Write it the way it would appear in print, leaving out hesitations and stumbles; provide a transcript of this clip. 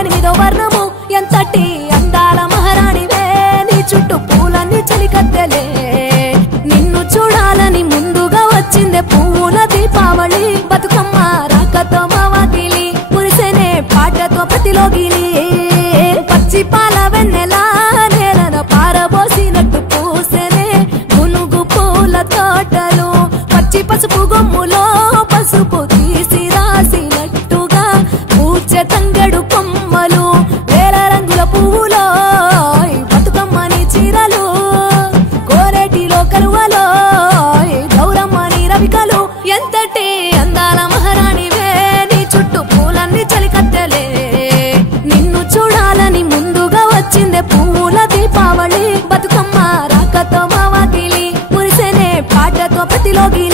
ఎనిమిదో వర్ణము ఎంతటి అందాల మహారాణివే నీ చుట్టూ పూలన్నీ చలికత్తెలే నిన్ను చూడాలని ముందుగా వచ్చిందే పువ్వుల దీపావళి బతుకమ్మ రాకతో మా వాకిలి మురిసేనే పాటతో ప్రతిలోగిలి పచ్చి పాల వెన్నెలా నేలన పారబోసినట్టు పూసేనే గునుగు పూల తోటలు పచ్చి పసుపు గొమ్ములో పసుపు తీసి రాసినట్టుగా పూచె తంగడు కొమ్మలు వేల రంగుల పువ్వులో బతుకమ్మని చీరలు కోరేటిలో కలువలో గౌరమ్మని రవికలు ఎంతటి అందాల మహారాణివే నీ చుట్టూ పూలన్నీ చలికత్తెలే నిన్ను చూడాలని ముందుగా వచ్చిందే పువ్వుల దీపావళి బతుకమ్మ రాకతో మా వాకిలి మురిసేనే పాటతో ప్రతిలోగి